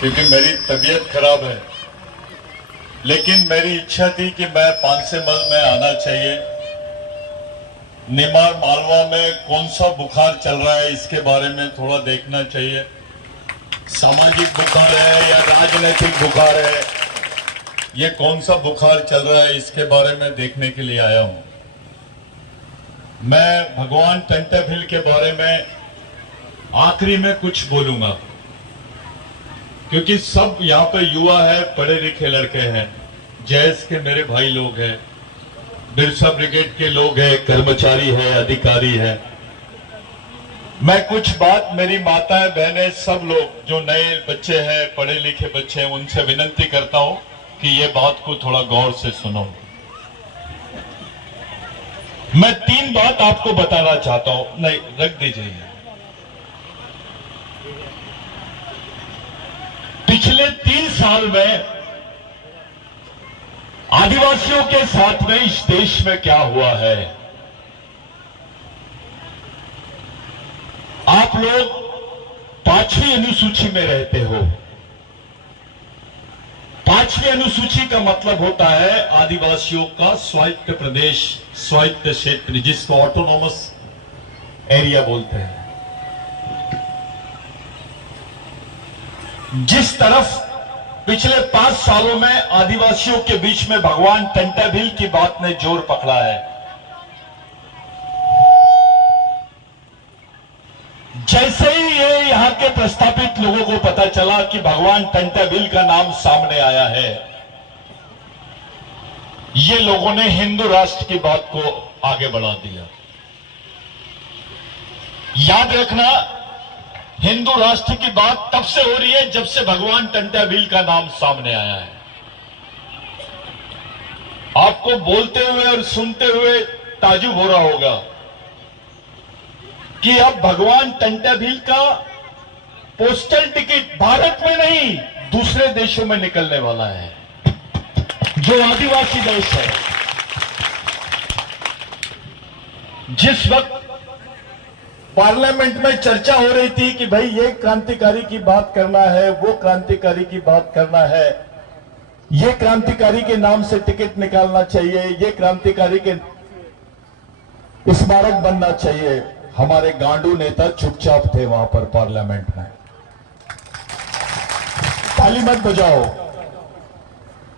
क्योंकि मेरी तबीयत खराब है, लेकिन मेरी इच्छा थी कि मैं पांसेमल में आना चाहिए। निमाड़ मालवा में कौन सा बुखार चल रहा है इसके बारे में थोड़ा देखना चाहिए। सामाजिक बुखार है या राजनीतिक बुखार है, ये कौन सा बुखार चल रहा है इसके बारे में देखने के लिए आया हूं। मैं भगवान टंटाभिल के बारे में आखिरी में कुछ बोलूंगा, क्योंकि सब यहाँ पे युवा है, पढ़े लिखे लड़के हैं, जैस के मेरे भाई लोग हैं, बिरसा ब्रिगेड के लोग हैं, कर्मचारी है, अधिकारी है। मैं कुछ बात मेरी माताएं बहनें सब लोग जो नए बच्चे हैं, पढ़े लिखे बच्चे हैं, उनसे विनती करता हूं कि ये बात को थोड़ा गौर से सुनो। मैं 3 बात आपको बताना चाहता हूं। नहीं, रख दीजिए। पिछले 3 साल में आदिवासियों के साथ में इस देश में क्या हुआ है। आप लोग 5वीं अनुसूची में रहते हो। 5वीं अनुसूची का मतलब होता है आदिवासियों का स्वायत्त प्रदेश, स्वायत्त क्षेत्र, जिसको ऑटोनॉमस एरिया बोलते हैं। जिस तरफ पिछले 5 सालों में आदिवासियों के बीच में भगवान टंटाभिल की बात ने जोर पकड़ा है, जैसे ही ये यहां के प्रस्थापित लोगों को पता चला कि भगवान टंटाभिल का नाम सामने आया है, ये लोगों ने हिंदू राष्ट्र की बात को आगे बढ़ा दिया। याद रखना, हिंदू राष्ट्र की बात तब से हो रही है जब से भगवान टंटाभिल का नाम सामने आया है। आपको बोलते हुए और सुनते हुए ताजुब हो रहा होगा कि अब भगवान टंटाभिल का पोस्टल टिकट भारत में नहीं, दूसरे देशों में निकलने वाला है, जो आदिवासी देश है। जिस वक्त पार्लियामेंट में चर्चा हो रही थी कि भाई ये क्रांतिकारी की बात करना है, वो क्रांतिकारी की बात करना है, ये क्रांतिकारी के नाम से टिकट निकालना चाहिए, ये क्रांतिकारी के स्मारक बनना चाहिए, हमारे गांडू नेता चुपचाप थे वहां पर पार्लियामेंट में। ताली मत बजाओ।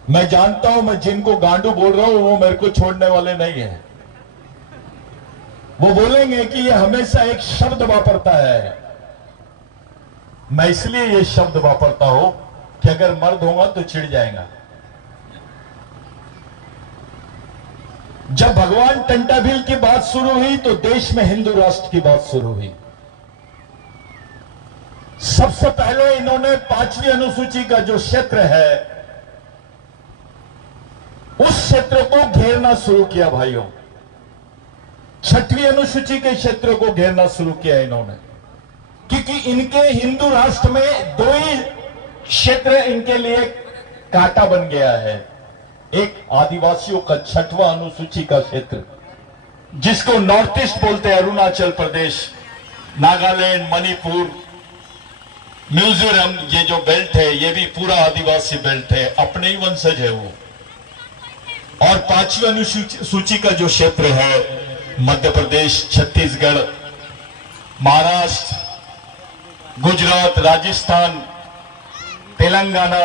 मैं जानता हूं, मैं जिनको गांडू बोल रहा हूं वो मेरे को छोड़ने वाले नहीं है। वो बोलेंगे कि ये हमेशा एक शब्द वापरता है। मैं इसलिए ये शब्द वापरता हूं कि अगर मर्द होगा तो चिढ़ जाएगा। जब भगवान टंटाभिल की बात शुरू हुई तो देश में हिंदू राष्ट्र की बात शुरू हुई। सबसे पहले इन्होंने 5वीं अनुसूची का जो क्षेत्र है, उस क्षेत्र को घेरना शुरू किया भाइयों। 6वीं अनुसूची के क्षेत्र को घेरना शुरू किया इन्होंने, क्योंकि इनके हिंदू राष्ट्र में 2 ही क्षेत्र इनके लिए कांटा बन गया है। एक आदिवासियों का 6वां अनुसूची का क्षेत्र, जिसको नॉर्थ ईस्ट बोलते हैं, अरुणाचल प्रदेश, नागालैंड, मणिपुर, मिजोरम, ये जो बेल्ट है ये भी पूरा आदिवासी बेल्ट है, अपने ही वंशज है वो। और 5वीं अनुसूची का जो क्षेत्र है, मध्य प्रदेश, छत्तीसगढ़, महाराष्ट्र, गुजरात, राजस्थान, तेलंगाना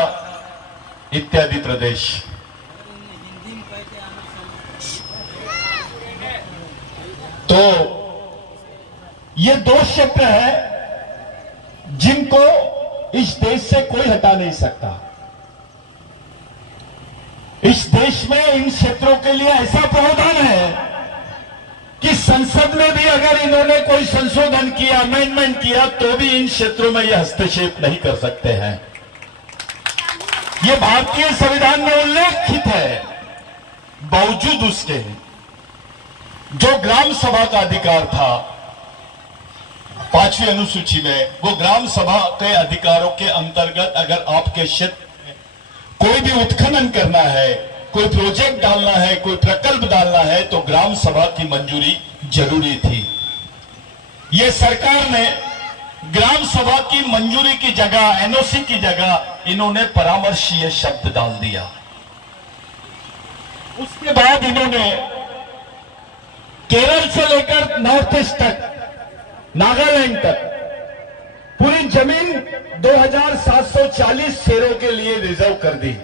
इत्यादि प्रदेश। तो ये 2 क्षेत्र हैं जिनको इस देश से कोई हटा नहीं सकता। इस देश में इन क्षेत्रों के लिए ऐसा प्रावधान है कि संसद में भी अगर इन्होंने कोई संशोधन किया, अमेंडमेंट किया, तो भी इन क्षेत्रों में ये हस्तक्षेप नहीं कर सकते हैं। ये भारतीय संविधान में उल्लेखित है। बावजूद उसके जो ग्राम सभा का अधिकार था 5वीं अनुसूची में, वो ग्राम सभा के अधिकारों के अंतर्गत अगर आपके क्षेत्र में कोई भी उत्खनन करना है, कोई प्रोजेक्ट डालना है, कोई प्रकल्प डालना है, तो ग्राम सभा की मंजूरी जरूरी थी। ये सरकार ने ग्राम सभा की मंजूरी की जगह, एनओसी की जगह इन्होंने परामर्शीय शब्द डाल दिया। उसके बाद इन्होंने केरल से लेकर नॉर्थ ईस्ट तक, नागालैंड तक पूरी जमीन 2740 शेरों के लिए रिजर्व कर दी।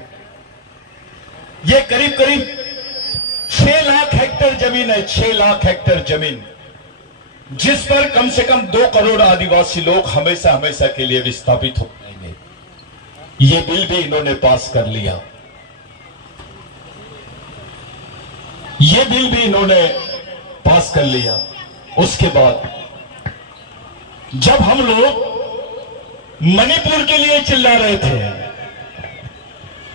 ये करीब करीब 6 लाख हेक्टेयर जमीन है, 6 लाख हेक्टेयर जमीन, जिस पर कम से कम 2 करोड़ आदिवासी लोग हमेशा हमेशा के लिए विस्थापित हो जाएंगे। ये बिल भी इन्होंने पास कर लिया। ये बिल भी इन्होंने पास कर लिया। उसके बाद जब हम लोग मणिपुर के लिए चिल्ला रहे थे,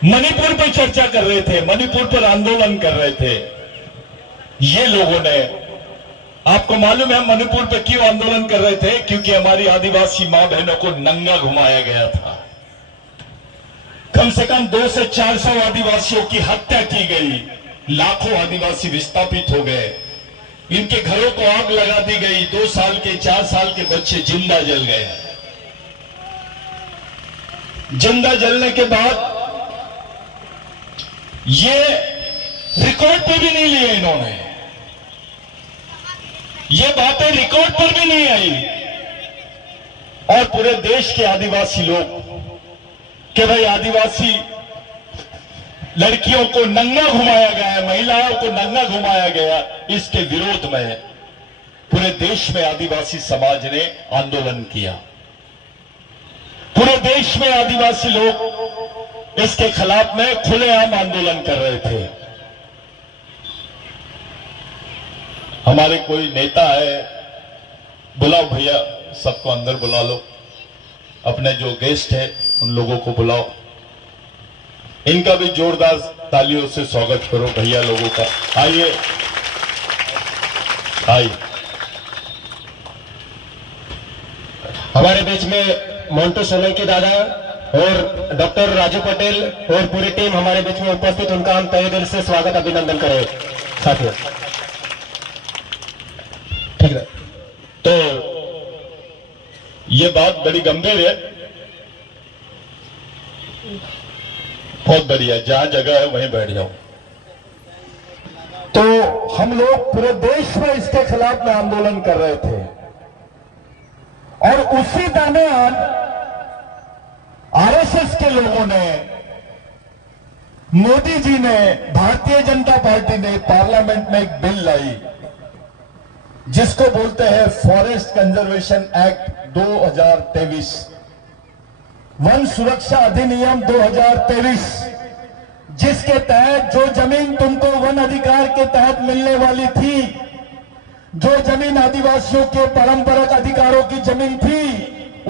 मणिपुर पर चर्चा कर रहे थे, मणिपुर पर आंदोलन कर रहे थे, ये लोगों ने, आपको मालूम है मणिपुर पर क्यों आंदोलन कर रहे थे? क्योंकि हमारी आदिवासी मां बहनों को नंगा घुमाया गया था। कम से कम 200 से 400 आदिवासियों की हत्या की गई, लाखों आदिवासी विस्थापित हो गए, इनके घरों को आग लगा दी गई, 2 साल के 4 साल के बच्चे जिंदा जल गए। जिंदा जलने के बाद ये रिकॉर्ड पे भी नहीं लिए इन्होंने, ये बातें रिकॉर्ड पर भी नहीं आई। और पूरे देश के आदिवासी लोग कि भाई आदिवासी लड़कियों को नंगा घुमाया गया है, महिलाओं को नंगा घुमाया गया, इसके विरोध में पूरे देश में आदिवासी समाज ने आंदोलन किया। पूरे देश में आदिवासी लोग इसके खिलाफ में खुलेआम आंदोलन कर रहे थे। हमारे कोई नेता है, बुलाओ भैया, सबको अंदर बुला लो, अपने जो गेस्ट है उन लोगों को बुलाओ, इनका भी जोरदार तालियों से स्वागत करो भैया लोगों का। आइए आइए। हमारे बीच में मोंटू सोलंकी दादा और डॉक्टर राजू पटेल और पूरी टीम हमारे बीच में उपस्थित, उनका हम तहे दिल से स्वागत अभिनंदन करें साथियों। ठीक है, तो ये बात बड़ी गंभीर है, बहुत बढ़िया, जहां जगह है वहीं बैठ जाओ। तो हम लोग पूरे देश में इसके खिलाफ में आंदोलन कर रहे थे और उसी दरमियान आरएसएस के लोगों ने, मोदी जी ने, भारतीय जनता पार्टी ने पार्लियामेंट में एक बिल लाई जिसको बोलते हैं फॉरेस्ट कंजर्वेशन एक्ट 2023, वन सुरक्षा अधिनियम 2023, जिसके तहत जो जमीन तुमको वन अधिकार के तहत मिलने वाली थी, जो जमीन आदिवासियों के परंपरागत अधिकारों की जमीन थी,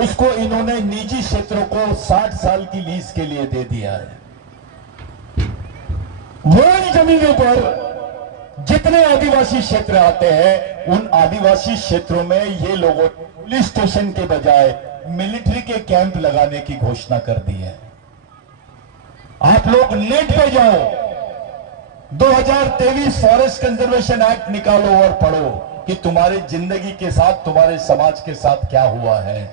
उसको इन्होंने निजी क्षेत्रों को 60 साल की लीज के लिए दे दिया है। वन जमीनों पर जितने आदिवासी क्षेत्र आते हैं, उन आदिवासी क्षेत्रों में ये लोगों पुलिस स्टेशन के बजाय मिलिट्री के कैंप लगाने की घोषणा कर दी है। आप लोग नेट पे जाओ, 2023 फॉरेस्ट कंजर्वेशन एक्ट निकालो और पढ़ो कि तुम्हारी जिंदगी के साथ, तुम्हारे समाज के साथ क्या हुआ है।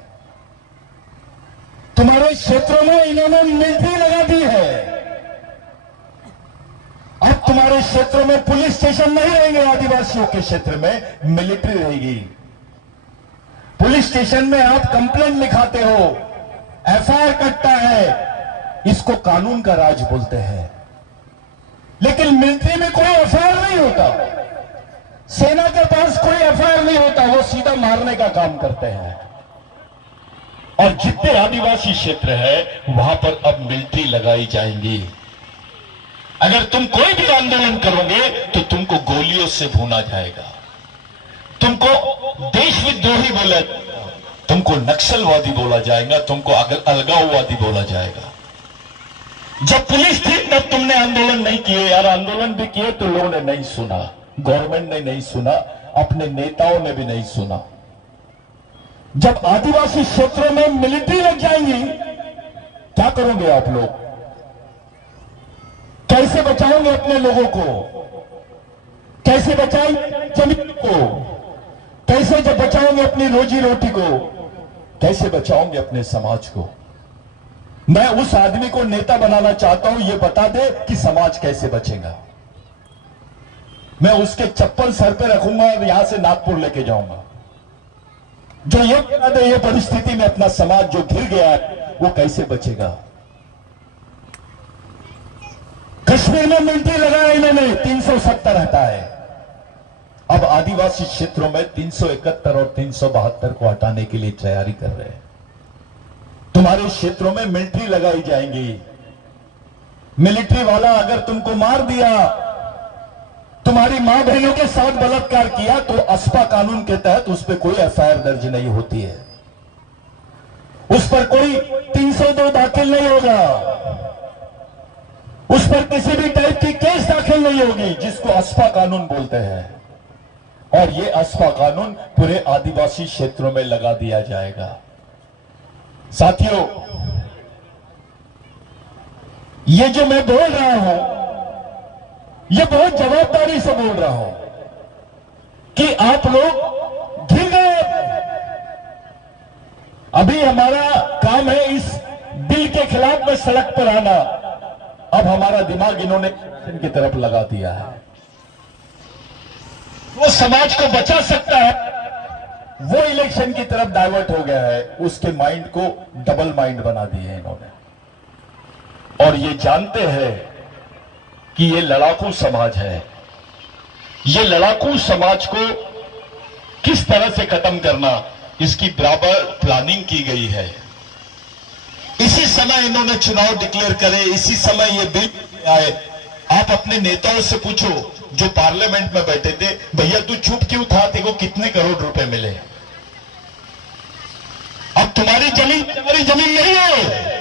तुम्हारे क्षेत्रों में इन्होंने मिलिट्री लगा दी है। अब तुम्हारे क्षेत्रों में पुलिस स्टेशन नहीं रहेंगे, आदिवासियों के क्षेत्र में मिलिट्री रहेगी। पुलिस स्टेशन में आप कंप्लेंट लिखाते हो, एफआईआर कटता है, इसको कानून का राज बोलते हैं। लेकिन मिलिट्री में कोई एफआईआर नहीं होता, सेना के पास कोई एफआईआर नहीं होता, वो सीधा मारने का काम करते हैं। और जितने आदिवासी क्षेत्र है वहां पर अब मिलिट्री लगाई जाएंगी। अगर तुम कोई भी आंदोलन करोगे तो तुमको गोलियों से भूना जाएगा, तुमको देशविद्रोही बोला, तुमको नक्सलवादी बोला जाएगा, तुमको अलगाववादी बोला जाएगा। जब पुलिस थी तब तुमने आंदोलन नहीं किए यार, आंदोलन भी किए तो लोगों ने नहीं सुना, गवर्नमेंट ने नहीं सुना, अपने नेताओं ने भी नहीं सुना। जब आदिवासी क्षेत्रों में मिलिट्री लग जाएंगी, क्या करोगे आप लोग? कैसे बचाओगे अपने लोगों को? कैसे बचाएंगे जमीन को? कैसे जब बचाओगे अपनी रोजी रोटी को? कैसे बचाओगे अपने समाज को? मैं उस आदमी को नेता बनाना चाहता हूं, यह बता दे कि समाज कैसे बचेगा। मैं उसके चप्पल सर पे रखूंगा और यहां से नागपुर लेके जाऊंगा। जो ये बता दे ये परिस्थिति में अपना समाज जो घिर गया है वो कैसे बचेगा। कश्मीर में मिलिट्री लगाया इन्होंने, 370 हटा है। अब आदिवासी क्षेत्रों में 371 और 372 को हटाने के लिए तैयारी कर रहे हैं। तुम्हारे क्षेत्रों में मिलिट्री लगाई जाएंगी। मिलिट्री वाला अगर तुमको मार दिया, तुम्हारी मां बहनों के साथ बलात्कार किया, तो अस्पा कानून के तहत उस पर कोई एफआईआर दर्ज नहीं होती है, उस पर कोई 302 दाखिल नहीं होगा, उस पर किसी भी टाइप की केस दाखिल नहीं होगी, जिसको अस्पा कानून बोलते हैं। और ये अस्पा कानून पूरे आदिवासी क्षेत्रों में लगा दिया जाएगा। साथियों, ये जो मैं बोल रहा हूं, ये बहुत जवाबदारी से बोल रहा हूं कि आप लोग घिर गए। अभी हमारा काम है इस बिल के खिलाफ में सड़क पर आना। अब हमारा दिमाग इन्होंने की तरफ लगा दिया है। वो समाज को बचा सकता है, वो इलेक्शन की तरफ डाइवर्ट हो गया है। उसके माइंड को डबल माइंड बना दिए इन्होंने। और ये जानते हैं कि ये लड़ाकू समाज है। ये लड़ाकू समाज को किस तरह से खत्म करना, इसकी बराबर प्लानिंग की गई है। इसी समय इन्होंने चुनाव डिक्लेयर करे, इसी समय ये बिल आए। आप अपने नेताओं से पूछो जो पार्लियामेंट में बैठे थे, भैया तू चुप क्यों था, तेरे को कितने करोड़ रुपए मिले? अब तुम्हारी जमीन नहीं है।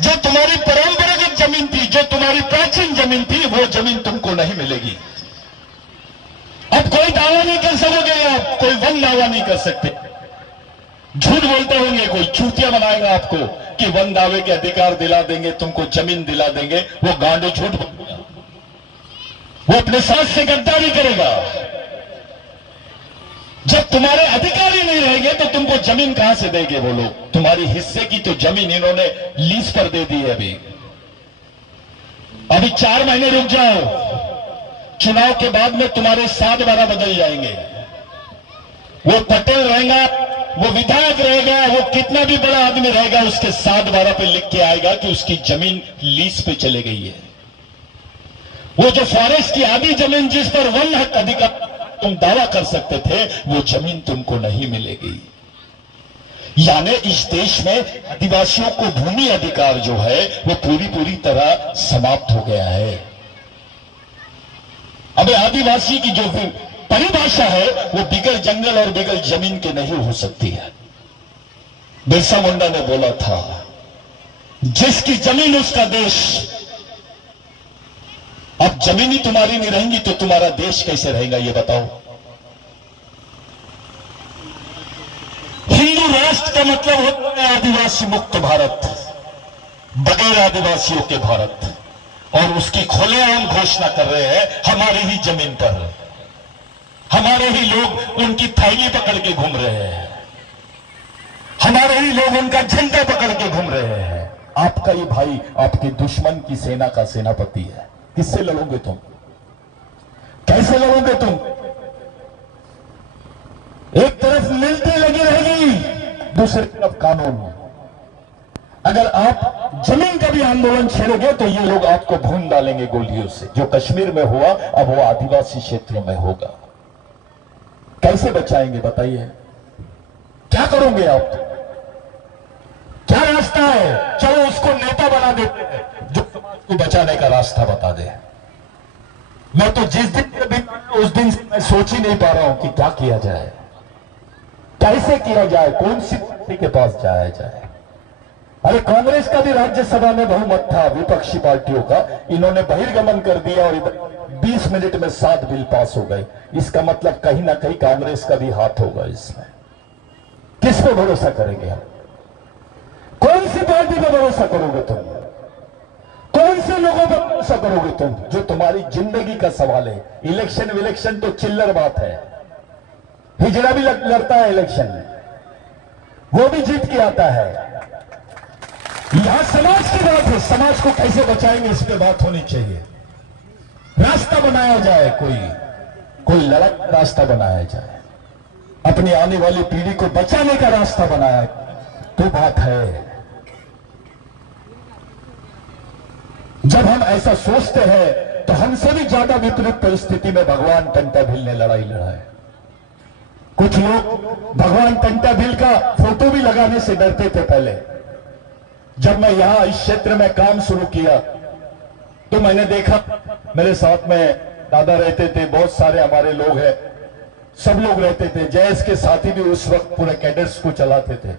जो तुम्हारी परंपरागत जमीन थी, जो तुम्हारी प्राचीन जमीन थी, वो जमीन तुमको नहीं मिलेगी। अब कोई दावा नहीं कर सकोगे, आप कोई वन दावा नहीं कर सकते। झूठ बोलते होंगे, कोई चूतिया बनाएगा आपको कि वन दावे के अधिकार दिला देंगे, तुमको जमीन दिला देंगे। वो गांडे झूठ बोलेगा, वो अपने साथ से गद्दारी करेगा। जब तुम्हारे अधिकारी नहीं रहेंगे तो तुमको जमीन कहां से देंगे वो लोग? तुम्हारी हिस्से की तो जमीन इन्होंने लीज पर दे दी है। अभी 4 महीने रुक जाओ, चुनाव के बाद में तुम्हारे 7-12 बदल जाएंगे। वो पटेल रहेगा, वो विधायक रहेगा, वो कितना भी बड़ा आदमी रहेगा, उसके 7-12 पे लिख के आएगा कि उसकी जमीन लीज पे चले गई है। वो जो फॉरेस्ट की आधी जमीन जिस पर वन हक अधिकार तुम दावा कर सकते थे, वो जमीन तुमको नहीं मिलेगी। यानी इस देश में आदिवासियों को भूमि अधिकार जो है वो पूरी तरह समाप्त हो गया है। अब आदिवासी की जो परिभाषा है वो बिगड़ जंगल और बिगड़ जमीन के नहीं हो सकती है। बिरसा मुंडा ने बोला था, जिसकी जमीन उसका देश। अब जमीन ही तुम्हारी नहीं रहेंगी तो तुम्हारा देश कैसे रहेगा, ये बताओ। हिंदू राष्ट्र का मतलब होता है आदिवासी मुक्त भारत, बगैर आदिवासियों के भारत। और उसकी खुलेआम घोषणा कर रहे हैं हमारे ही जमीन पर। हमारे ही लोग उनकी थैली पकड़ के घूम रहे हैं, हमारे ही लोग उनका झंडा पकड़ के घूम रहे हैं। आपका ही भाई आपके दुश्मन की सेना का सेनापति है। किससे लड़ोगे तुम? कैसे लड़ोगे तुम? एक तरफ मिलिट्री लगी रहेगी, दूसरी तरफ कानून। अगर आप जमीन का भी आंदोलन छेड़ोगे तो ये लोग आपको भून डालेंगे गोलियों से। जो कश्मीर में हुआ अब वो आदिवासी क्षेत्रों में होगा। कैसे बचाएंगे बताइए? क्या करोगे आप? क्या रास्ता है? चलो उसको नेता बना देते हैं जो समाज को बचाने का रास्ता बता दे। मैं तो जिस दिन से भी उस दिन से मैं सोच ही नहीं पा रहा हूं कि क्या किया जाए, कैसे किया जाए, कौन सी पार्टी के पास जाया जाए। अरे कांग्रेस का भी राज्यसभा में बहुमत था विपक्षी पार्टियों का, इन्होंने बहिर्गमन कर दिया और इधर 20 मिनट में 7 बिल पास हो गए। इसका मतलब कहीं ना कहीं कांग्रेस का भी हाथ होगा इसमें। किस पे भरोसा करेंगे हम? कौन सी पार्टी पर भरोसा करोगे तुम? कौन से लोगों पर भरोसा करोगे तुम? जो तुम्हारी जिंदगी का सवाल है। इलेक्शन तो चिल्लर बात है। हिजड़ा भी लड़ता है इलेक्शन में, वो भी जीत के आता है। यहां समाज की बात है, समाज को कैसे बचाएंगे इस पे बात होनी चाहिए। रास्ता बनाया जाए, कोई लड़क रास्ता बनाया जाए, अपनी आने वाली पीढ़ी को बचाने का रास्ता बनाया तो बात है। जब हम ऐसा सोचते हैं तो हमसे भी ज्यादा विपरीत परिस्थिति में भगवान टंटा भील ने लड़ाई लड़ा है। कुछ लोग भगवान टंटा भील का फोटो भी लगाने से डरते थे पहले। जब मैं यहां इस क्षेत्र में काम शुरू किया तो मैंने देखा, मेरे साथ में दादा रहते थे, बहुत सारे हमारे लोग हैं, सब लोग रहते थे। जयस के साथी भी उस वक्त पूरे कैडेट्स को चलाते थे।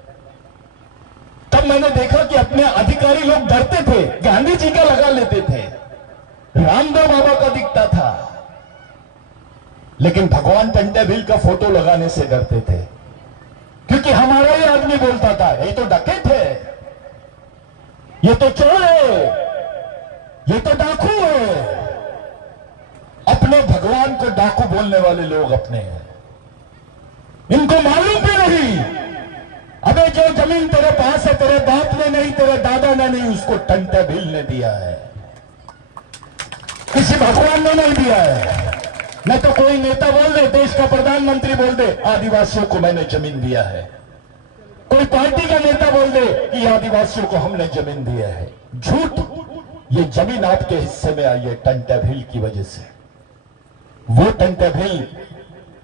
तब मैंने देखा कि अपने अधिकारी लोग डरते थे, गांधी जी का लगा लेते थे, रामदेव बाबा का दिखता था, लेकिन भगवान टंटा भील का फोटो लगाने से डरते थे, क्योंकि हमारा ही आदमी बोलता था ये तो डकैत है, ये तो चोर है, ये तो डाकू है। अपने भगवान को डाकू बोलने वाले लोग अपने हैं, इनको मालूम भी नहीं। अबे जो जमीन तेरे पास है, तेरे बाप ने नहीं, तेरे दादा ने नहीं, उसको टंटा भील ने दिया है, किसी भगवान ने नहीं दिया है। न तो कोई नेता बोल दे, देश का प्रधानमंत्री बोल दे आदिवासियों को मैंने जमीन दिया है, कोई पार्टी का नेता बोल दे कि आदिवासियों को हमने जमीन दिया है। झूठ। ये जमीन आपके हिस्से में आई है टंटा भील की वजह से। वो टंटा भील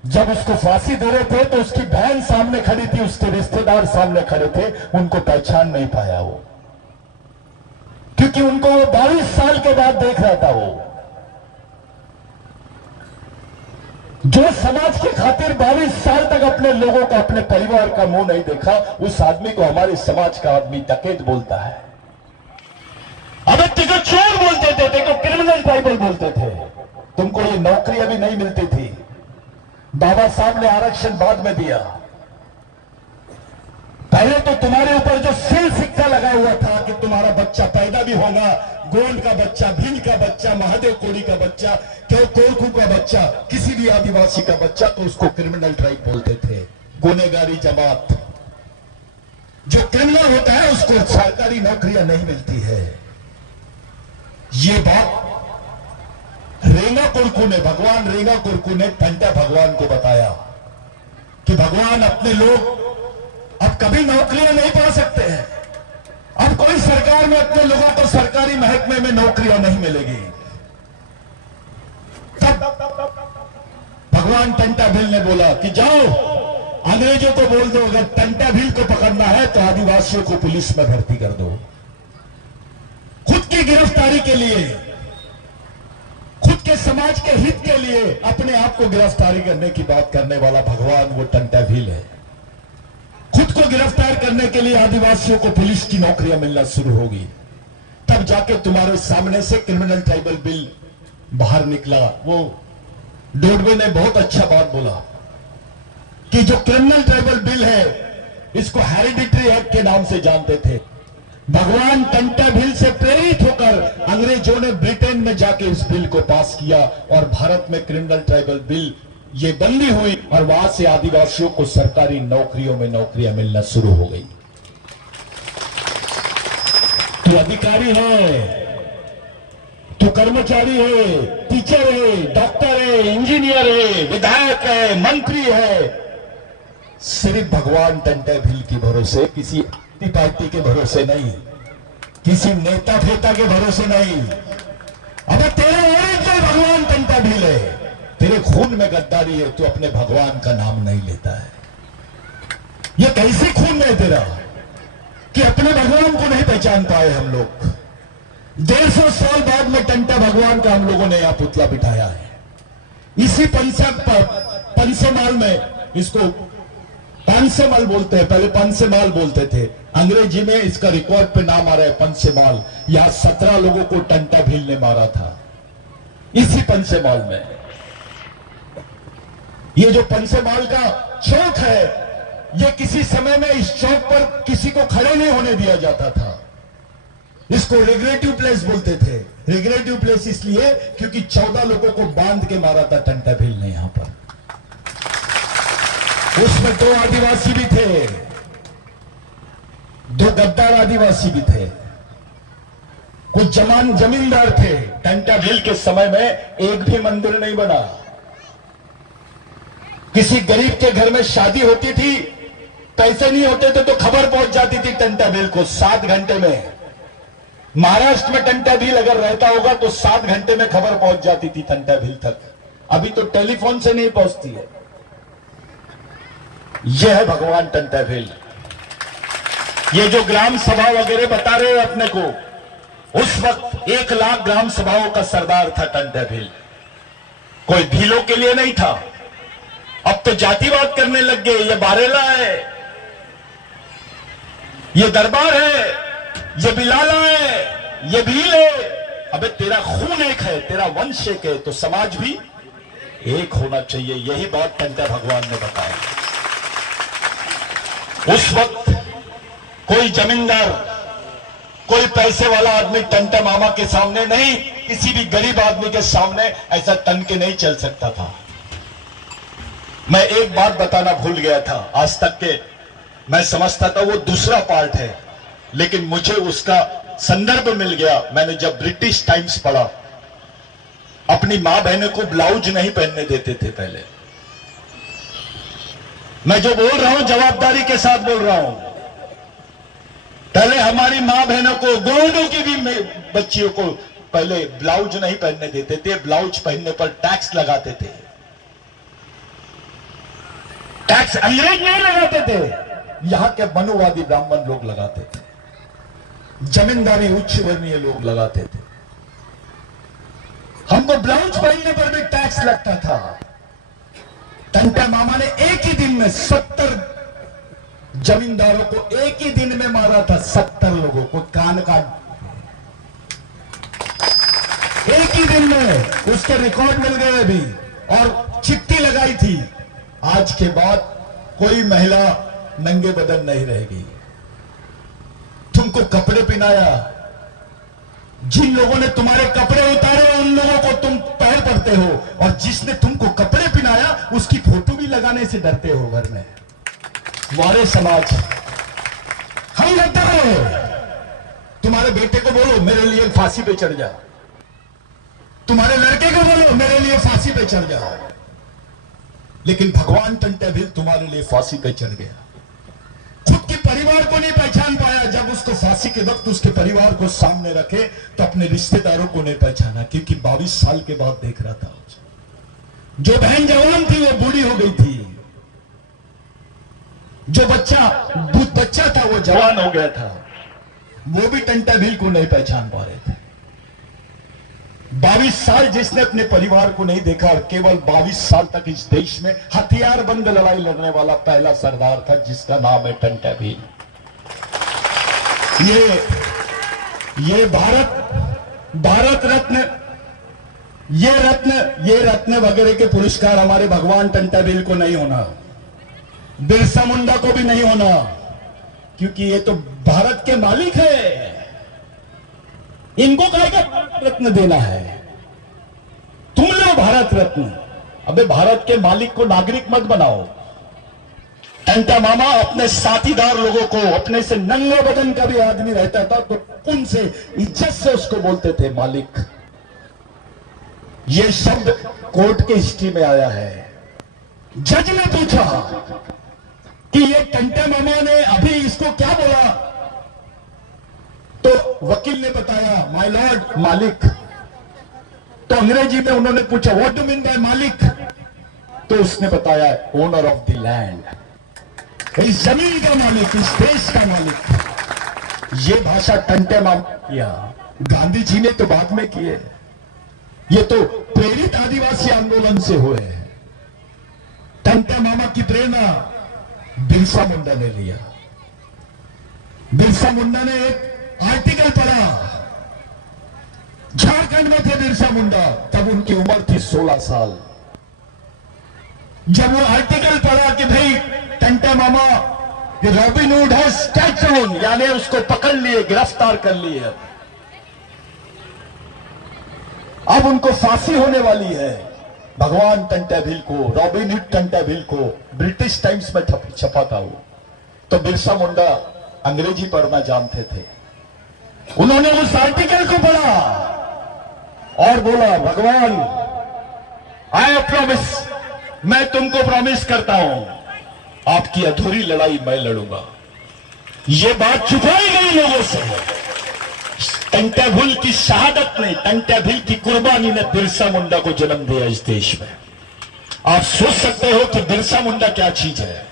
जब उसको फांसी दे रहे थे तो उसकी बहन सामने खड़ी थी, उसके रिश्तेदार सामने खड़े थे, उनको पहचान नहीं पाया वो, क्योंकि उनको वो 22 साल के बाद देख रहा था। वो जो समाज के खातिर 22 साल तक अपने लोगों का, अपने परिवार का मुंह नहीं देखा, उस आदमी को हमारे समाज का आदमी डकैत बोलता है। अबे तुझको चोर बोलते थे, तुमको क्रिमिनल ट्राइबल बोलते थे, तुमको ये नौकरी अभी नहीं मिलती थी। बाबा साहब ने आरक्षण बाद में दिया, पहले तो तुम्हारे ऊपर जो सील सिक्का लगा हुआ था कि तुम्हारा बच्चा पैदा भी होगा, गोंड का बच्चा, भील का बच्चा, महादेव कोड़ी का बच्चा, क्यों कोरकू का बच्चा, किसी भी आदिवासी का बच्चा, तो उसको क्रिमिनल ट्राइब बोलते थे, गुनेगारी जमात। जो क्रिमिनल होता है उसको सरकारी नौकरियां नहीं मिलती है। ये बात रेंगा कुरकू ने, भगवान रेंगा कुरकू ने टंटा भगवान को बताया कि भगवान अपने लोग अब कभी नौकरियां नहीं पा सकते हैं, अब कोई सरकार में अपने लोगों को सरकारी महकमे में नौकरियां नहीं मिलेगी। तब भगवान टंटा भील ने बोला कि जाओ अंग्रेजों को बोल दो अगर टंटा भील को पकड़ना है तो आदिवासियों को पुलिस में भर्ती कर दो। खुद की गिरफ्तारी के लिए, खुद के समाज के हित के लिए अपने आप को गिरफ्तारी करने की बात करने वाला भगवान वो टंटा भील है। खुद को गिरफ्तार करने के लिए आदिवासियों को पुलिस की नौकरियां मिलना शुरू होगी, तब जाके तुम्हारे सामने से क्रिमिनल ट्राइबल बिल बाहर निकला। वो डोडवे ने बहुत अच्छा बात बोला कि जो क्रिमिनल ट्राइबल बिल है इसको हेरिडिटरी एक्ट के नाम से जानते थे। भगवान टंटा भील से प्रेरित होकर अंग्रेजों ने ब्रिटेन में जाके इस बिल को पास किया और भारत में क्रिमिनल ट्राइबल बिल ये बंदी हुई और वहां से आदिवासियों को सरकारी नौकरियों में नौकरियां मिलना शुरू हो गई। तू अधिकारी है, तू कर्मचारी है, टीचर है, डॉक्टर है, इंजीनियर है, विधायक है, मंत्री है, सिर्फ भगवान टंटा भील के भरोसे, किसी पार्टी के भरोसे नहीं, किसी नेता फेता के भरोसे नहीं। अब तेरे ओरिजिनल भगवान टंटा भील है, तेरे खून में गद्दारी है, तू अपने भगवान का नाम नहीं लेता है। ये कैसे खून है तेरा कि अपने भगवान को नहीं पहचान पाए हम लोग। 150 साल बाद में टंटा भगवान का हम लोगों ने यहां पुतला बिठाया है। इसी पंचमाल में, इसको पंचमाल बोलते हैं, पहले पंचमाल बोलते थे, अंग्रेजी में इसका रिकॉर्ड पे नाम आ रहा है पंचमाल। यहां 17 लोगों को टंटा भील ने मारा था इसी पंचमाल में। ये जो पंचमाल का चौक है, ये किसी समय में इस चौक पर किसी को खड़े नहीं होने दिया जाता था। इसको रिग्रेटिव प्लेस बोलते थे। रिग्रेटिव प्लेस इसलिए क्योंकि 14 लोगों को बांध के मारा था टंटा भील ने यहां पर। उसमें 2 आदिवासी भी थे, दो गद्दार आदिवासी भी थे, कुछ जमींदार थे। टंटा झील के समय में एक भी मंदिर नहीं बना। किसी गरीब के घर में शादी होती थी, पैसे नहीं होते थे तो खबर पहुंच जाती थी टंटा झील को 7 घंटे में। महाराष्ट्र में टंटा झील अगर रहता होगा तो 7 घंटे में खबर पहुंच जाती थी टंटा झील तक। अभी तो टेलीफोन से नहीं पहुंचती है। यह है भगवान टंटा झील। ये जो ग्राम सभा वगैरह बता रहे हो अपने को, उस वक्त 1 लाख ग्राम सभाओं का सरदार था टंटा झील। कोई भीलों के लिए नहीं था। अब तो जातिवाद करने लग गए। ये बारेला है, ये दरबार है, ये बिलाला है, ये भील है। अबे तेरा खून एक है, तेरा वंश एक है, तो समाज भी एक होना चाहिए। यही बात टंटा भगवान ने बताया। उस वक्त कोई जमींदार, कोई पैसे वाला आदमी टंटा मामा के सामने नहीं, किसी भी गरीब आदमी के सामने ऐसा तन के नहीं चल सकता था। मैं एक बात बताना भूल गया था। आज तक के मैं समझता था वो दूसरा पार्ट है, लेकिन मुझे उसका संदर्भ मिल गया। मैंने जब ब्रिटिश टाइम्स पढ़ा, अपनी मां बहनों को ब्लाउज नहीं पहनने देते थे पहले। मैं जो बोल रहा हूं जवाबदारी के साथ बोल रहा हूं। पहले हमारी मां बहनों को, गोंडों की भी बच्चियों को पहले ब्लाउज नहीं पहनने देते थे। ब्लाउज पहनने पर टैक्स लगाते थे। टैक्स अंग्रेज नहीं लगाते थे, यहां के मनुवादी ब्राह्मण लोग लगाते थे, जमींदारी उच्च वर्णीय लोग लगाते थे। हमको ब्लाउज पहनने पर भी टैक्स लगता था। टंटा मामा ने एक ही दिन में 70 जमींदारों को एक ही दिन में मारा था। 70 लोगों को कान काट, एक ही दिन में। उसके रिकॉर्ड मिल गए अभी, और चिट्ठी लगाई थी, आज के बाद कोई महिला नंगे बदन नहीं रहेगी। तुमको कपड़े पहनाया, जिन लोगों ने तुम्हारे कपड़े उतारे उन लोगों को तुम पैर पड़ते हो, और जिसने तुमको कपड़े पहनाया उसकी फोटो भी लगाने से डरते हो घर में। वारे समाज, हम गद्दार हैं। तुम्हारे बेटे को बोलो मेरे लिए फांसी पे चढ़ जा, तुम्हारे लड़के को बोलो मेरे लिए फांसी पे चढ़ जा, लेकिन भगवान टंटा झील तुम्हारे लिए फांसी पे चढ़ गया। खुद के परिवार को नहीं पहचान पाया। जब उसको फांसी के वक्त उसके परिवार को सामने रखे तो अपने रिश्तेदारों को नहीं पहचाना, क्योंकि 22 साल के बाद देख रहा था। जो बहन जवान थी वो बूढ़ी हो गई थी, जो बच्चा था वो जवान हो गया था। वो भी टंटा झील को नहीं पहचान पा रहे थे। 22 साल जिसने अपने परिवार को नहीं देखा, और केवल 22 साल तक इस देश में हथियार बंद लड़ाई लड़ने वाला पहला सरदार था, जिसका नाम है टंटा झील। ये भारत रत्न, ये रत्न वगैरह के पुरस्कार हमारे भगवान टंटा झील को नहीं होना, बिरसा मुंडा को भी नहीं होना, क्योंकि ये तो भारत के मालिक है। इनको काहे भारत रत्न देना है? तुम लो भारत रत्न। अबे भारत के मालिक को नागरिक मत बनाओ। टंटा मामा अपने साथीदार लोगों को, अपने से नंगे बदन का भी आदमी रहता था तो उनसे इज्जत से उसको बोलते थे मालिक। ये शब्द कोर्ट के हिस्ट्री में आया है। जज ने पूछा कि ये टंटा मामा ने अभी इसको क्या बोला, तो वकील ने बताया माय लॉर्ड मालिक। तो अंग्रेजी में उन्होंने पूछा व्हाट डू मीन बाय मालिक, तो उसने बताया ओनर ऑफ द लैंड, इस जमीन का मालिक, इस देश का मालिक। ये भाषा टंटे मामा किया, गांधी जी ने तो बाद में किए। ये तो प्रेरित आदिवासी आंदोलन से हुए हैं। टंटे मामा की प्रेरणा बिरसा मुंडा ने लिया। बिरसा मुंडा ने एक आर्टिकल पढ़ा, झारखंड में थे बिरसा मुंडा, तब उनकी उम्र थी 16 साल। जब वो आर्टिकल पढ़ा कि भाई टंटा मामा रॉबिनहुड है स्टैचू, यानी उसको पकड़ लिए, गिरफ्तार कर लिए, अब उनको फांसी होने वाली है। भगवान टंटा झील को, रॉबिनहुड टंटा झील को ब्रिटिश टाइम्स में छपा था वो। तो बिरसा मुंडा अंग्रेजी पढ़ना जानते थे। उन्होंने उस आर्टिकल को पढ़ा और बोला, भगवान आई प्रॉमिस, मैं तुमको प्रॉमिस करता हूं आपकी अधूरी लड़ाई मैं लड़ूंगा। ये बात छुपाई गई लोगों से। टंट्या भिल की शहादत ने, टंट्या भिल की कुर्बानी ने बिरसा मुंडा को जन्म दिया इस देश में। आप सोच सकते हो कि बिरसा मुंडा क्या चीज है।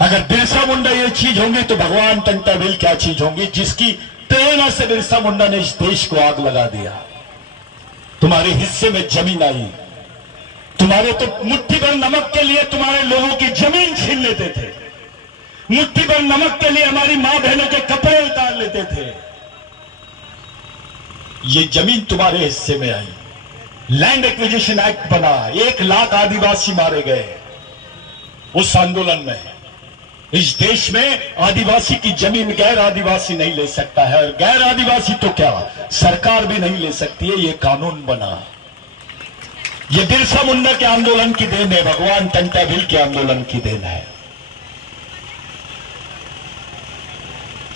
अगर बिरसा मुंडा ये चीज होंगी तो भगवान टंट्या भिल क्या चीज होंगी, जिसकी प्रेरणा से बिरसा मुंडा ने इस देश को आग लगा दिया। तुम्हारे हिस्से में जमीन आई, तुम्हारे तो मुट्ठी भर नमक के लिए तुम्हारे लोगों की जमीन छीन लेते थे, मुट्ठी भर नमक के लिए हमारी मां बहनों के कपड़े उतार लेते थे। ये जमीन तुम्हारे हिस्से में आई, लैंड एक्विजिशन एक्ट बना, 1 लाख आदिवासी मारे गए उस आंदोलन में। इस देश में आदिवासी की जमीन गैर आदिवासी नहीं ले सकता है, और गैर आदिवासी तो क्या सरकार भी नहीं ले सकती है। ये कानून बना, ये बिरसा मुंडा के आंदोलन की देन है, भगवान टंट्या भिल के आंदोलन की देन है।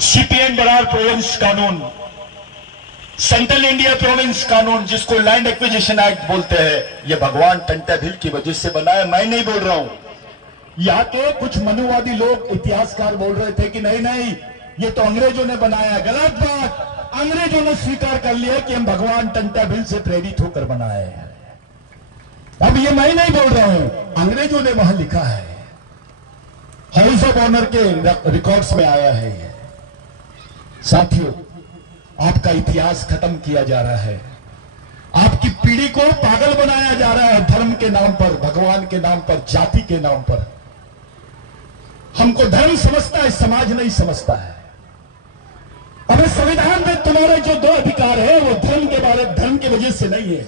सीपीएन बरार प्रोविंस कानून, सेंट्रल इंडिया प्रोविंस कानून, जिसको लैंड एक्विजिशन एक्ट बोलते हैं, ये भगवान टंट्या भिल की वजह से बना है। मैं नहीं बोल रहा हूं, यहां के कुछ मनुवादी लोग, इतिहासकार बोल रहे थे कि नहीं नहीं ये तो अंग्रेजों ने बनाया। गलत बात, अंग्रेजों ने स्वीकार कर लिया कि हम भगवान टंट्या भिल से प्रेरित होकर बनाए हैं। अब ये मैं नहीं बोल रहा हूं, अंग्रेजों ने वहां लिखा है, हाउस ऑफ ऑनर के रिकॉर्ड्स में आया है ये। साथियों, आपका इतिहास खत्म किया जा रहा है, आपकी पीढ़ी को पागल बनाया जा रहा है, धर्म के नाम पर, भगवान के नाम पर, जाति के नाम पर। हमको धर्म समझता है, समाज नहीं समझता है। अब इस संविधान में तुम्हारे जो 2 अधिकार है वो धर्म के बारे, धर्म की वजह से नहीं है।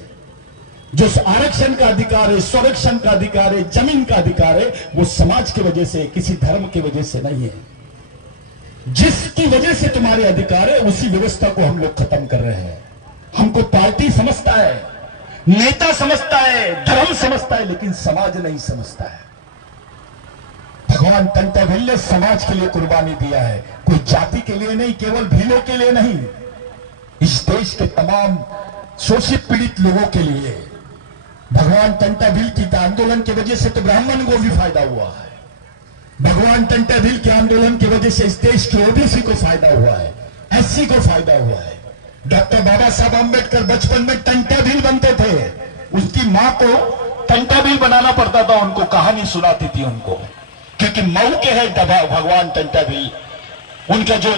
जो आरक्षण का अधिकार है, संरक्षण का अधिकार है, जमीन का अधिकार है, वो समाज की वजह से, किसी धर्म की वजह से नहीं है। जिसकी वजह से तुम्हारे अधिकार है उसी व्यवस्था को हम लोग खत्म कर रहे हैं। हमको पार्टी समझता है, नेता समझता है, धर्म समझता है, लेकिन समाज नहीं समझता है। भगवान टंट्या भिल ने समाज के लिए कुर्बानी दिया है, कोई जाति के लिए नहीं, केवल भीलों के लिए नहीं, इस देश के तमाम शोषित पीड़ित लोगों के लिए। भगवान टंट्या भिल की आंदोलन की वजह से तो ब्राह्मण को भी फायदा हुआ है। भगवान टंट्या भिल के आंदोलन की वजह से इस देश की ओबीसी को फायदा हुआ है, एससी को फायदा हुआ है। डॉक्टर बाबा साहब आंबेडकर बचपन में टंट्या भिल बनते थे, उसकी मां को टंट्या भिल बनाना पड़ता था, उनको कहानी सुनाती थी उनको, क्योंकि मऊ के है भगवान टंट्या भिल। उनका जो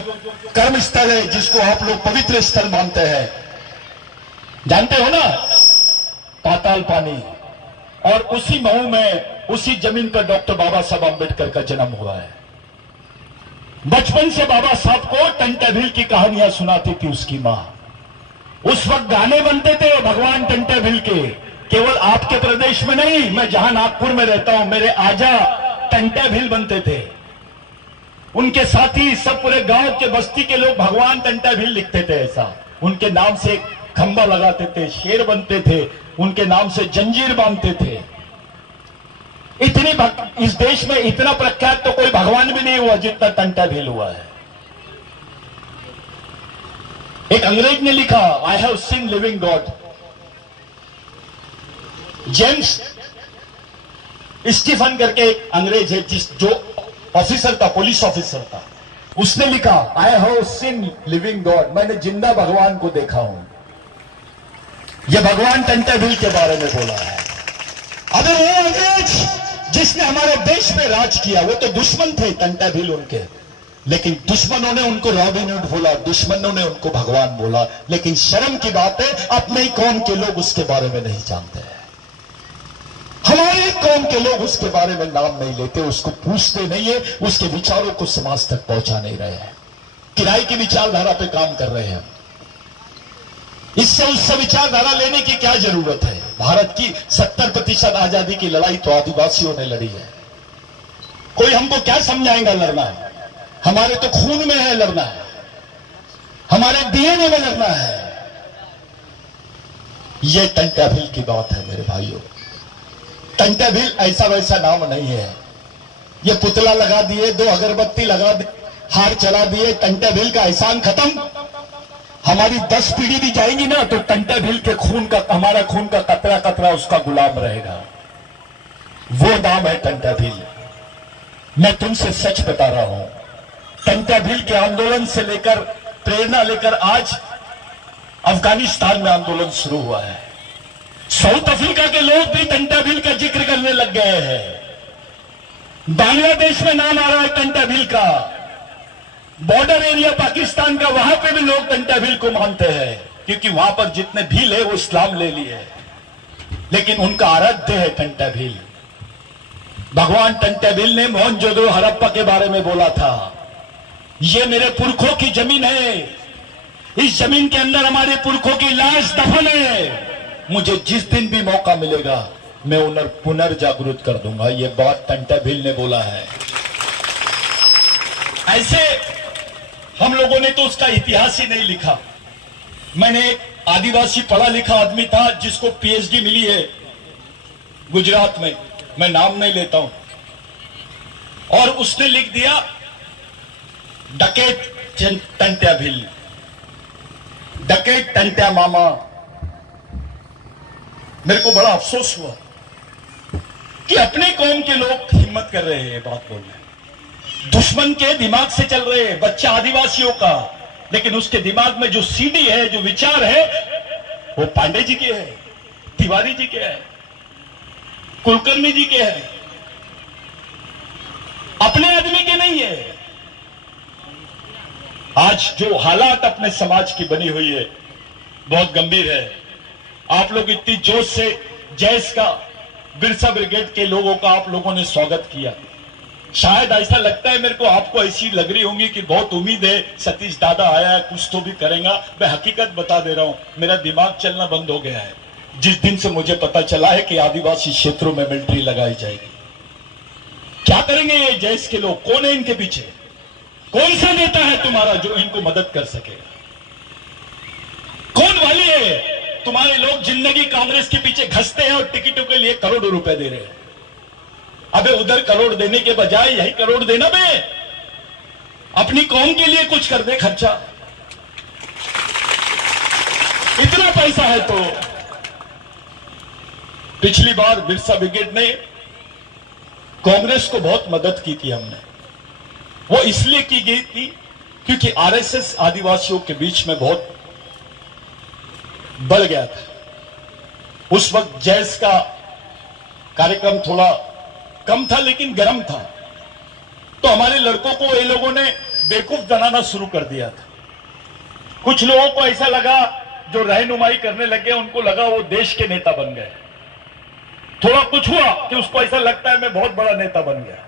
कर्म स्थल है, जिसको आप लोग पवित्र स्थल मानते हैं, जानते हो ना, पाताल पानी, और उसी मऊ में, उसी जमीन पर डॉक्टर बाबा साहब आंबेडकर का जन्म हुआ है। बचपन से बाबा साहब को टंट्या भिल की कहानियां सुनाती थी उसकी मां। उस वक्त गाने बनते थे भगवान टंट्या भिल के, केवल आपके प्रदेश में नहीं, मैं जहां नागपुर में रहता हूं, मेरे आजा टंट्या भिल बनते थे। उनके साथी सब पूरे गांव के बस्ती के लोग भगवान टंट्या भिल लिखते थे। ऐसा उनके नाम से खंबा लगाते थे, शेर बनते थे, उनके नाम से जंजीर बांधते थे। इस देश में इतना प्रख्यात तो कोई भगवान भी नहीं हुआ जितना टंट्या भिल हुआ है। एक अंग्रेज ने लिखा, I have seen living God. James Stephen करके एक अंग्रेज है, जो ऑफिसर था, पुलिस ऑफिसर था, उसने लिखा, I have seen living God, मैंने जिंदा भगवान को देखा हूं। यह भगवान टंट्या भिल के बारे में बोला है। अगर वो अंग्रेज जिसने हमारे देश में राज किया, वो तो दुश्मन थे टंट्या भिल उनके, लेकिन दुश्मनों ने उनको रॉबिन हुड बोला, दुश्मनों ने उनको भगवान बोला। लेकिन शर्म की बात है, अपने ही कौम के लोग उसके बारे में नहीं जानते हैं। हमारे कौम के लोग उसके बारे में नाम नहीं लेते, उसको पूछते नहीं है, उसके विचारों को समाज तक पहुंचा नहीं रहे हैं। किराए की विचारधारा पे काम कर रहे हैं। इससे उससे विचारधारा लेने की क्या जरूरत है? भारत की 70% आजादी की लड़ाई तो आदिवासियों ने लड़ी है। कोई हमको क्या समझाएगा लड़ना है? हमारे तो खून में है लड़ना है, हमारे डीएनए में लड़ना है। यह टंट्या भिल की बात है मेरे भाइयों। टंट्या भिल ऐसा वैसा नाम नहीं है। ये पुतला लगा दिए, 2 अगरबत्ती लगा दी, हार चला दिए, टंटा भील का एहसान खत्म। हमारी 10 पीढ़ी भी जाएंगी ना तो टंटा भील के खून का, हमारा खून का कतरा कतरा उसका गुलाम रहेगा। वो नाम है टंटा भील। मैं तुमसे सच बता रहा हूं, टंटा भील के आंदोलन से लेकर प्रेरणा लेकर आज अफगानिस्तान में आंदोलन शुरू हुआ है। साउथ अफ्रीका के लोग भी टंटा भील का जिक्र करने लग गए हैं। बांग्लादेश में नाम आ रहा है टंटा भील का। बॉर्डर एरिया पाकिस्तान का, वहां पे भी लोग टंटा भील को मानते हैं, क्योंकि वहां पर जितने भील है वो इस्लाम ले लिए, लेकिन उनका आराध्य है टंटा भील। भगवान टंटा भील ने मोहनजोदड़ो हड़प्पा के बारे में बोला था, ये मेरे पुरखों की जमीन है, इस जमीन के अंदर हमारे पुरखों की लाश दफन है, मुझे जिस दिन भी मौका मिलेगा मैं उन्हें पुनर्जागृत कर दूंगा। ये बात टंटा भील ने बोला है। ऐसे हम लोगों ने तो उसका इतिहास ही नहीं लिखा। मैंने एक आदिवासी पढ़ा लिखा आदमी था जिसको पीएचडी मिली है गुजरात में, मैं नाम नहीं लेता हूं, और उसने लिख दिया डकैत टंट्या भील, डकैत टंट्या मामा। मेरे को बड़ा अफसोस हुआ कि अपने कौम के लोग हिम्मत कर रहे हैं बात बोलने, दुश्मन के दिमाग से चल रहे हैं, बच्चा आदिवासियों का, लेकिन उसके दिमाग में जो सीडी है, जो विचार है, वो पांडे जी के है, तिवारी जी के है, कुलकर्णी जी के है, अपने आदमी के नहीं है। आज जो हालात अपने समाज की बनी हुई है बहुत गंभीर है। आप लोग इतनी जोश से जैस का, बिरसा ब्रिगेड के लोगों का आप लोगों ने स्वागत किया। शायद ऐसा लगता है मेरे को, आपको ऐसी लग रही होंगी कि बहुत उम्मीद है सतीश दादा आया है कुछ तो भी करेगा। मैं हकीकत बता दे रहा हूं, मेरा दिमाग चलना बंद हो गया है जिस दिन से मुझे पता चला है कि आदिवासी क्षेत्रों में मिलिट्री लगाई जाएगी। क्या करेंगे ये जैस के लोग? कौन है इनके पीछे? कौन सा नेता है तुम्हारा जो इनको मदद कर सकेगा? कौन वाली है? तुम्हारे लोग जिंदगी कांग्रेस के पीछे घसते हैं और टिकटों के लिए करोड़ों रुपए दे रहे हैं। अबे उधर करोड़ देने के बजाय यही करोड़ देना बे, अपनी कौम के लिए कुछ कर दे खर्चा। इतना पैसा है तो। पिछली बार बिरसा ब्रिगेड ने कांग्रेस को बहुत मदद की थी हमने, वो इसलिए की गई थी क्योंकि आरएसएस आदिवासियों के बीच में बहुत बढ़ गया था। उस वक्त जैस का कार्यक्रम थोड़ा कम था लेकिन गर्म था, तो हमारे लड़कों को ये लोगों ने बेवकूफ बनाना शुरू कर दिया था। कुछ लोगों को ऐसा लगा, जो रहनुमाई करने लगे उनको लगा वो देश के नेता बन गए। थोड़ा कुछ हुआ कि उसको ऐसा लगता है मैं बहुत बड़ा नेता बन गया।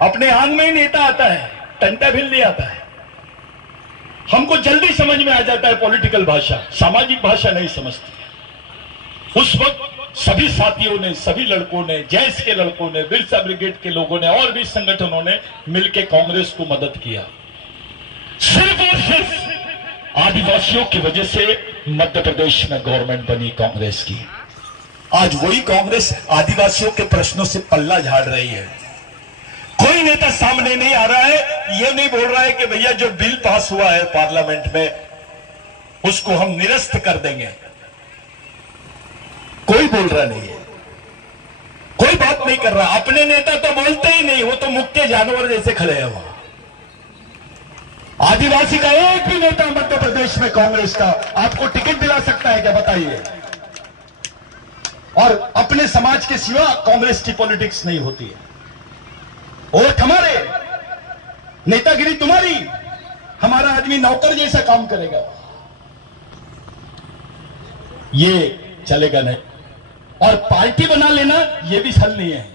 अपने आंग में ही नेता आता है, टंटा भील नहीं आता है। हमको जल्दी समझ में आ जाता है पॉलिटिकल भाषा, सामाजिक भाषा नहीं समझती। उस वक्त सभी साथियों ने, सभी लड़कों ने, जैस के लड़कों ने, बिरसा ब्रिगेड के लोगों ने और भी संगठनों ने मिलकर कांग्रेस को मदद किया। सिर्फ और सिर्फ आदिवासियों की वजह से मध्य प्रदेश में गवर्नमेंट बनी कांग्रेस की। आज वही कांग्रेस आदिवासियों के प्रश्नों से पल्ला झाड़ रही है। कोई नेता सामने नहीं आ रहा है, ये नहीं बोल रहा है कि भैया जो बिल पास हुआ है पार्लियामेंट में उसको हम निरस्त कर देंगे। कोई बोल रहा नहीं है, कोई बात नहीं कर रहा। अपने नेता तो बोलते ही नहीं, वो तो मुक्के जानवर जैसे खड़े हैं वहां। आदिवासी का एक भी नेता मध्य प्रदेश में कांग्रेस का आपको टिकट दिला सकता है क्या? बताइए। और अपने समाज के सिवा कांग्रेस की पॉलिटिक्स नहीं होती है। वोट हमारे, नेतागिरी तुम्हारी, हमारा आदमी नौकर जैसा काम करेगा, ये चलेगा नहीं। और पार्टी बना लेना ये भी हल नहीं है।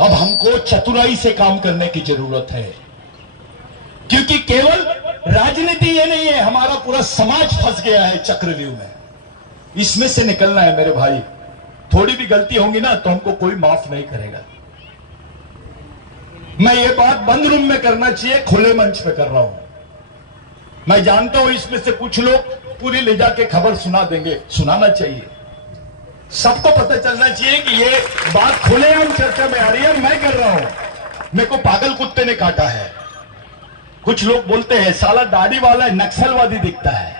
अब हमको चतुराई से काम करने की जरूरत है, क्योंकि केवल राजनीति ये नहीं है, हमारा पूरा समाज फंस गया है चक्रव्यूह में। इसमें से निकलना है मेरे भाई। थोड़ी भी गलती होगी ना तो हमको कोई माफ नहीं करेगा। मैं ये बात बंद रूम में करना चाहिए, खुले मंच पे कर रहा हूं। मैं जानता हूं इसमें से कुछ लोग पूरी ले जाके खबर सुना देंगे, सुनाना चाहिए। सबको पता चलना चाहिए कि ये बात खुलेआम चर्चा में आ रही है, मैं कर रहा हूं। मेरे को पागल कुत्ते ने काटा है। कुछ लोग बोलते हैं साला दाढ़ी वाला नक्सलवादी दिखता है।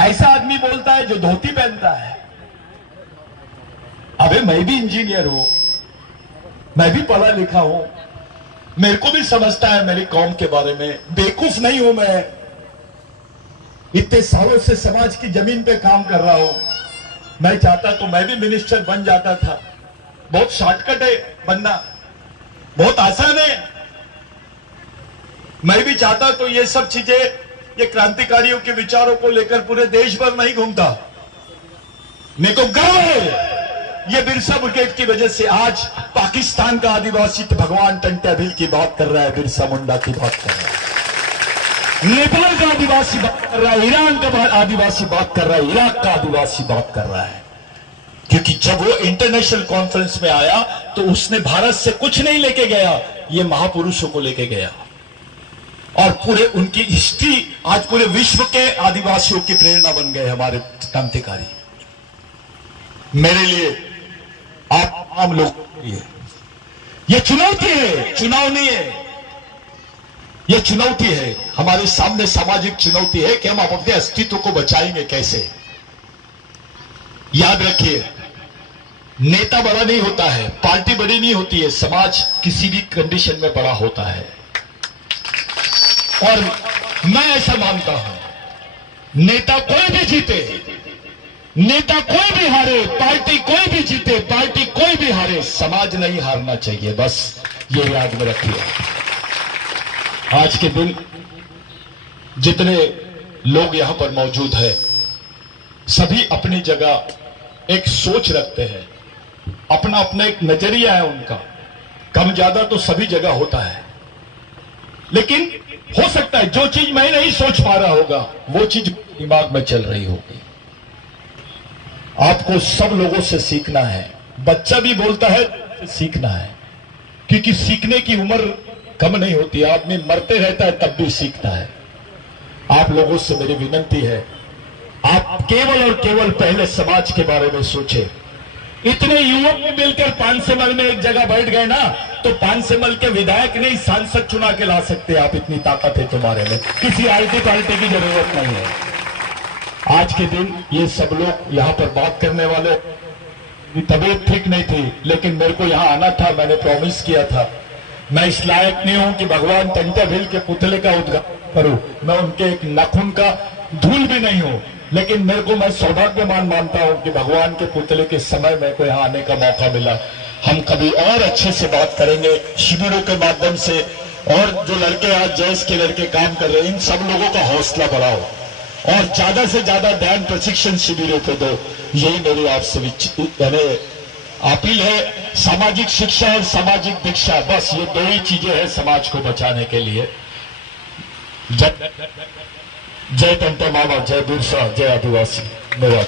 ऐसा आदमी बोलता है जो धोती पहनता है। अबे मैं भी इंजीनियर हूं, मैं भी पढ़ा लिखा हूं, मेरे को भी समझता है मेरी कौम के बारे में। बेवकूफ नहीं हूं मैं। इतने सालों से समाज की जमीन पे काम कर रहा हूं। मैं चाहता तो मैं भी मिनिस्टर बन जाता था। बहुत शॉर्टकट है बनना, बहुत आसान है। मैं भी चाहता तो ये सब चीजें, ये क्रांतिकारियों के विचारों को लेकर पूरे देश भर नहीं घूमता। मेरे को गर्व है ये बिरसा ब्रिगेड की वजह से आज पाकिस्तान का आदिवासी भगवान टंट्या भील की बात कर रहा है, बिरसा मुंडा की बात कर रहा है, नेपाल का आदिवासी बात कर रहा है, ईरान का आदिवासी बात कर रहा है, इराक का आदिवासी बात कर रहा है। क्योंकि जब वो इंटरनेशनल कॉन्फ्रेंस में आया तो उसने भारत से कुछ नहीं लेके गया, ये महापुरुषों को लेके गया। और पूरे उनकी हिस्ट्री आज पूरे विश्व के आदिवासियों की प्रेरणा बन गए हमारे क्रांतिकारी। मेरे लिए, आप आम लोगों के लिए ये चुनौती है, चुनाव नहीं है। ये चुनौती है, हमारे सामने सामाजिक चुनौती है कि हम अपने अस्तित्व को बचाएंगे कैसे। याद रखिए, नेता बड़ा नहीं होता है, पार्टी बड़ी नहीं होती है, समाज किसी भी कंडीशन में बड़ा होता है। और मैं ऐसा मानता हूं, नेता कोई भी जीते, नेता कोई भी हारे, पार्टी कोई भी जीते, पार्टी कोई भी हारे, समाज नहीं हारना चाहिए। बस ये याद में रखिए। आज के दिन जितने लोग यहां पर मौजूद हैं, सभी अपनी जगह एक सोच रखते हैं, अपना अपना एक नजरिया है उनका। कम ज्यादा तो सभी जगह होता है, लेकिन हो सकता है जो चीज मैं नहीं सोच पा रहा होगा वो चीज दिमाग में चल रही होगी। आपको सब लोगों से सीखना है। बच्चा भी बोलता है सीखना है, क्योंकि सीखने की उम्र कम नहीं होती। आदमी मरते रहता है तब भी सीखता है। आप लोगों से मेरी विनती है, आप केवल और केवल पहले समाज के बारे में सोचें। इतने युवक में मिलकर पानसेमल में एक जगह बैठ गए ना, तो पानसेमल के विधायक नहीं सांसद चुना के ला सकते आप। इतनी ताकत है तुम्हारे में, किसी आईटी पार्टी की जरूरत नहीं है। आज के दिन ये सब लोग यहां पर बात करने वाले, तबीयत ठीक नहीं थी, लेकिन मेरे को यहां आना था। मैंने प्रॉमिस किया था, मैं इस लायक नहीं हूं कि भगवान टंट्या भील के पुतले का उद्घाटन करूं, मैं उनके एक नाखून का धूल भी नहीं हूं, लेकिन मेरे को, मैं सौभाग्यवान मानता हूं कि भगवान के पुतले के समय मेरे को यहां आने का मौका मिला। हम कभी और अच्छे से बात करेंगे शिविरों के माध्यम से। और जो लड़के आज जैस के लड़के काम कर रहे हैं, इन सब लोगों का हौसला बढ़ाओ और ज्यादा से ज्यादा ध्यान प्रशिक्षण शिविरों पे दो। यही मेरी आपसे अपील है। सामाजिक शिक्षा और सामाजिक दीक्षा, बस ये दो ही चीजें हैं समाज को बचाने के लिए। जय टंट्या मामा, जय बिरसा, जय आदिवासी। धन्यवाद।